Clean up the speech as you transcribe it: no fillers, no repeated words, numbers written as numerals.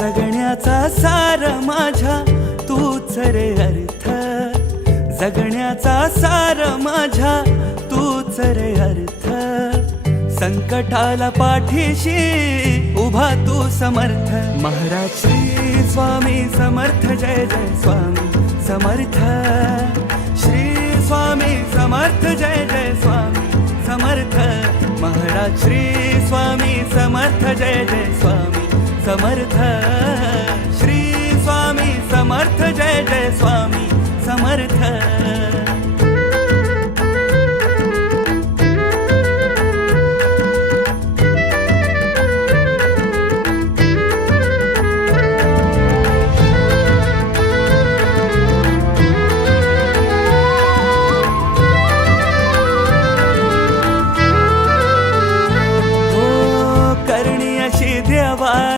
जगण्याचा सार माझ्या तूच रे अर्थ, जगण्याचा सार माझ्या तूच रे अर्थ. संकटाला पाठीशी उभा तू समर्थ. महाराज श्री स्वामी समर्थ, जय जय स्वामी समर्थ. श्री स्वामी समर्थ, जय जय स्वामी समर्थ. महाराज श्री स्वामी समर्थ, जय जय स्वामी समर्थ. श्री स्वामी समर्थ, जय जय स्वामी समर्थ.